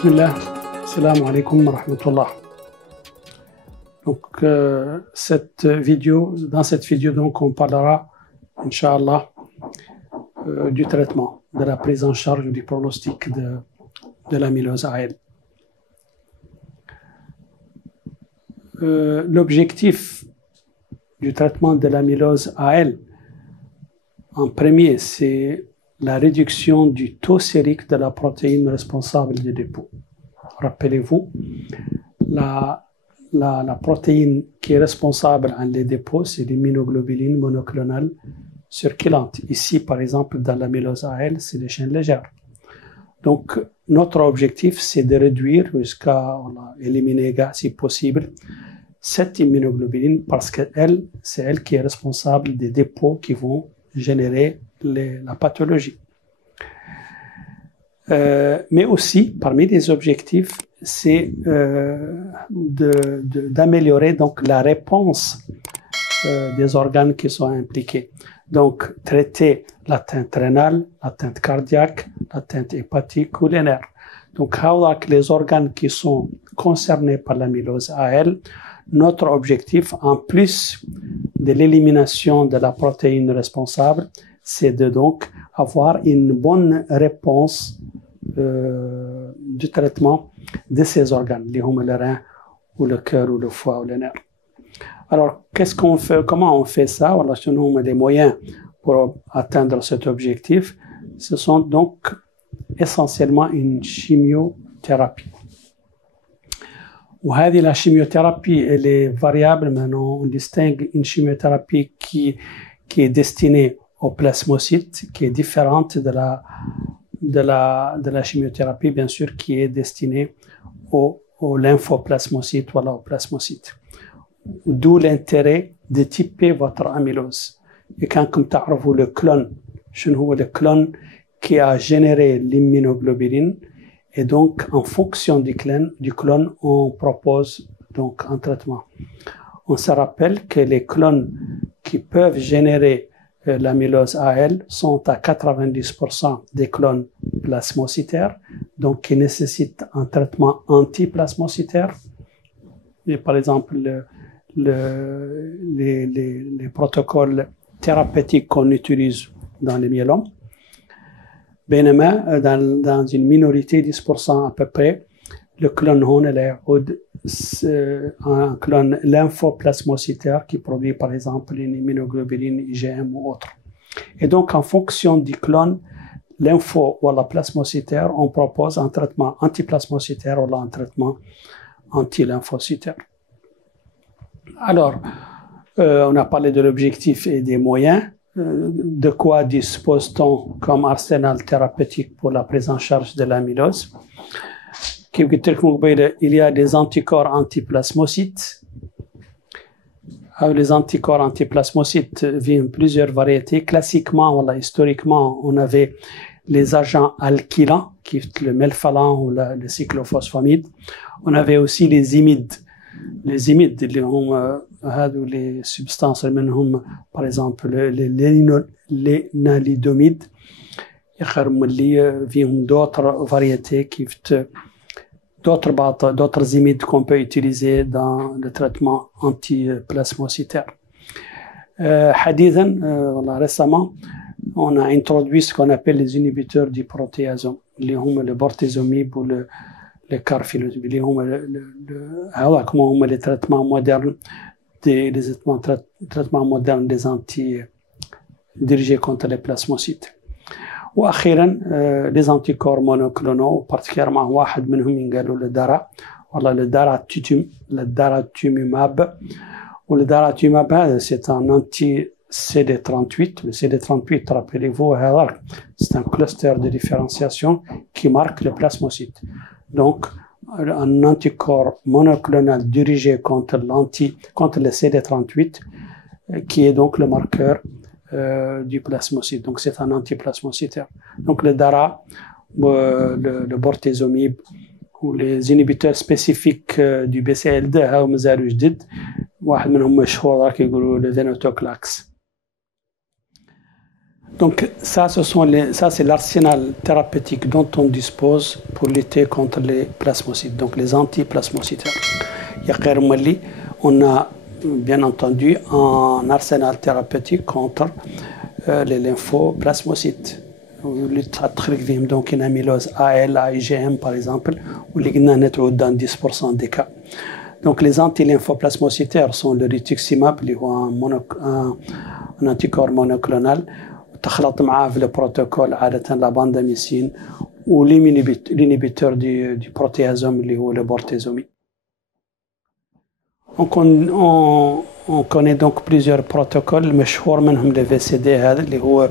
Bismillah, Assalamu alaikum wa rahmatullah. Donc, dans cette vidéo, donc, on parlera, Inch'Allah, du traitement, de la prise en charge du pronostic de l'amylose AL. L'objectif du traitement de l'amylose AL, en premier, c'est la réduction du taux sérique de la protéine responsable du dépôt. Rappelez-vous, la protéine qui est responsable en les dépôts, c'est l'immunoglobuline monoclonale circulante. Ici, par exemple, dans l'amylose AL, c'est les chaînes légères. Donc, notre objectif, c'est de réduire jusqu'à éliminer, si possible, cette immunoglobuline parce que c'est elle qui est responsable des dépôts qui vont générer la pathologie. Mais aussi, parmi les objectifs, c'est d'améliorer donc la réponse des organes qui sont impliqués. Donc, traiter l'atteinte rénale, l'atteinte cardiaque, l'atteinte hépatique ou les nerfs. Donc, avec les organes qui sont concernés par l'amylose AL, notre objectif, en plus de l'élimination de la protéine responsable, c'est de donc avoir une bonne réponse du traitement de ces organes, les le rein ou le cœur ou le foie ou les nerfs. Alors, qu'est-ce qu'on fait? Comment on fait ça? Voilà, selon les moyens pour atteindre cet objectif, ce sont donc essentiellement une chimiothérapie. La chimiothérapie, elle est variable. Maintenant, on distingue une chimiothérapie qui est destinée aux plasmocytes, qui est différente de la chimiothérapie, bien sûr, qui est destinée aux lymphoplasmocytes, voilà, aux plasmocytes. D'où l'intérêt de typer votre amylose. Et quand vous savez le clone, le clone qui a généré l'immunoglobuline, et donc en fonction du clone, on propose donc un traitement. On se rappelle que les clones qui peuvent générer l'amylose AL sont à 90% des clones plasmocytaires, donc qui nécessitent un traitement antiplasmocytaire. Et par exemple, les protocoles thérapeutiques qu'on utilise dans les myélomes. Benema, dans une minorité, 10% à peu près, le clone est un clone lymphoplasmocytaire qui produit par exemple une immunoglobuline IgM ou autre. Et donc, en fonction du clone lympho ou plasmocytaire, on propose un traitement antiplasmocytaire ou un traitement anti-lymphocytaire. Alors, on a parlé de l'objectif et des moyens. De quoi dispose-t-on comme arsenal thérapeutique pour la prise en charge de l'amylose? Il y a des anticorps antiplasmocytes. Les anticorps antiplasmocytes viennent plusieurs variétés. Classiquement, historiquement, on avait les agents alkylants, qui sont le melphalan ou le cyclophosphamide. On avait aussi les imides. Les imides, les substances, par exemple, les nalidomides. Il y a d'autres variétés d'autres imides qu'on peut utiliser dans le traitement antiplasmocytaire. Récemment, on a introduit ce qu'on appelle les inhibiteurs du protéasome, le bortezomib ou le carfilzomib, les traitements modernes des dirigés contre les plasmocytes. واخيرا les anticorps monoclonaux, particulièrement واحد منهم ينقالوا le daratumumab. Le daratumumab, c'est un anti-CD38. Le CD38, rappelez-vous, c'est un cluster de différenciation qui marque le plasmocyte. Donc, un anticorps monoclonal dirigé contre le CD38, qui est donc le marqueur du plasmocyte. Donc, c'est un antiplasmocytaire. Donc, le DARA, le bortezomib ou les inhibiteurs spécifiques du BCL2, هاو مازالوا جدد. واحد منهم مشهور راك يقولوا le venetoclax. Donc ça, c'est l'arsenal thérapeutique dont on dispose pour lutter contre les plasmocytes, donc les antiplasmocytaires. On a bien entendu un arsenal thérapeutique contre les lymphoplasmocytes. Donc une amylose AL, AIGM par exemple, où les gnanettes dans 10% des cas. Donc les anti-lymphoplasmocytaires sont le rituximab, qui est un anticorps monoclonal. تخلط معاه في البروتوكول عادة لا بانداميسين ou l'inhibiteur du protéasome اللي هو le bortezomib. On connaît donc plusieurs protocoles المشهور منهم le VCD هذا اللي هو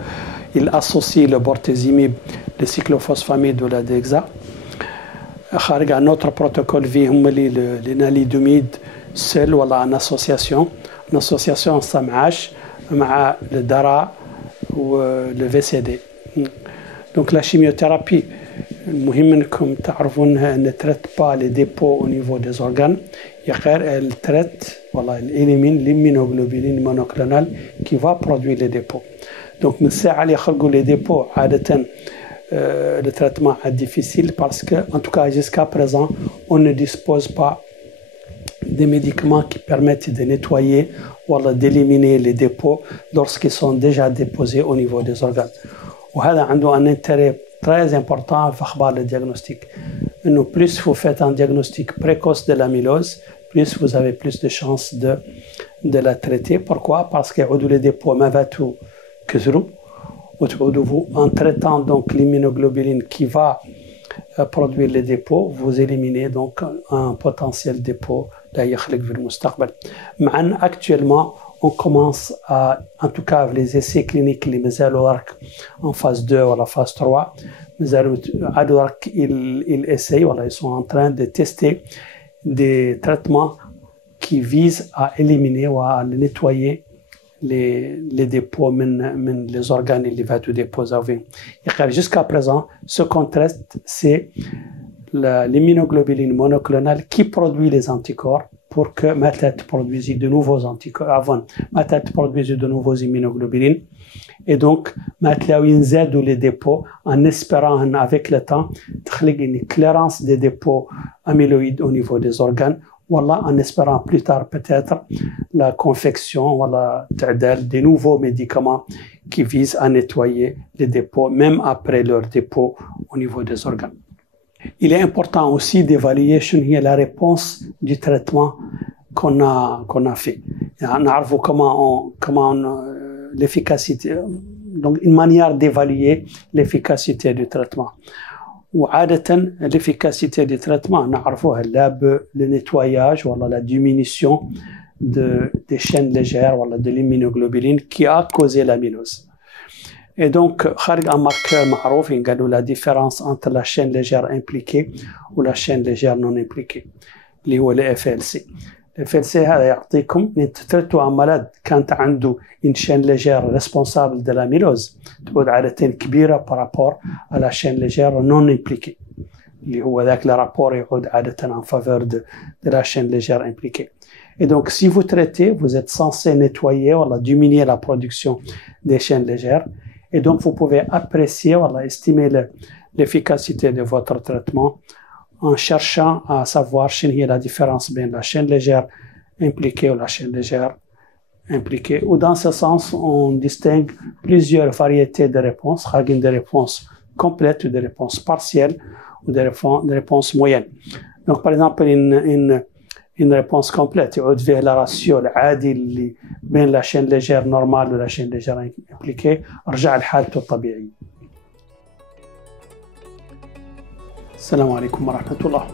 il associe le bortezomib le cyclophosphamide ou la dexa. خارج عن autre protocole فيه هم اللي lenalidomide seul ولا en association SAMH مع le DARA ou le VCD. Donc la chimiothérapie, المهم انكم تعرفونها elle ne traite pas les dépôts au niveau des organes. Elle traite, voilà, elle élimine l'immunoglobuline monoclonale qui va produire les dépôts. Donc من الساعة اللي يخرجوا les dépôts عادة le traitement est difficile parce que, en tout cas jusqu'à présent, on ne dispose pas des médicaments qui permettent de nettoyer ou d'éliminer les dépôts lorsqu'ils sont déjà déposés au niveau des organes. وهذا عنده un intérêt très important في أخبار le diagnostic. Plus vous faites un diagnostic précoce de l'amylose, plus vous avez plus de chances de la traiter. Pourquoi? Parce que les dépôts مافاتو كثروا وتعودوا en traitant donc l'immunoglobuline qui va produire les dépôts, vous éliminez donc un potentiel dépôt لا يخلق في المستقبل. معنا actuellement on commence à, en tout cas les essais cliniques اللي مازالوا راك en phase 2 ou la phase 3 مازالوا عادوا راك ils essayent voilà ils sont en train de tester des traitements qui visent à éliminer ou à nettoyer les dépôts من les organes اللي فاتوا déposer. Jusqu'à présent ce qu'on traite c'est l'immunoglobuline monoclonale qui produit les anticorps pour que ma tête produise de nouveaux anticorps avant ma tête produise de nouveaux immunoglobulines et donc ma tête les dépôts en espérant avec le temps تخلق une clairance des dépôts amyloïdes au niveau des organes voilà en espérant plus tard peut-être la confection voilà des nouveaux médicaments qui visent à nettoyer les dépôts même après leur dépôt au niveau des organes. Il est important aussi d'évaluer la réponse du traitement qu'on a fait. Comment l'efficacité, donc une manière d'évaluer l'efficacité du traitement. وعادة l'efficacité du traitement نعرفوها le nettoyage ou la diminution des chaînes légères ou de l'immunoglobuline qui a causé l'amylose. Et donc, خارج un marqueur معروف قالوا la différence entre la chaîne légère impliquée ou la chaîne légère non impliquée اللي هو le FLC. Le FLC هذا يعطيكم إن تترتوا un malade كانت عنده une chaîne légère responsable de l'amylose تعود عادة كبيرة par rapport à la chaîne légère non impliquée اللي هو ذاك le rapport يعود عادة en faveur de la chaîne légère impliquée. Et donc, si vous traitez, vous êtes censé nettoyer ou diminuer la production des chaînes légères. Et donc, vous pouvez apprécier, estimer l'efficacité de votre traitement en cherchant à savoir la différence entre la chaîne légère impliquée ou la chaîne légère impliquée. Ou dans ce sens, on distingue plusieurs variétés de réponses, des réponses complètes ou des réponses partielles ou des réponses moyennes. Donc, par exemple, une réponse complète يعود فيها la ratio العادي اللي بين la chaîne légère normale و la chaîne légère impliquée رجع لحالته الطبيعية. السلام عليكم ورحمة الله.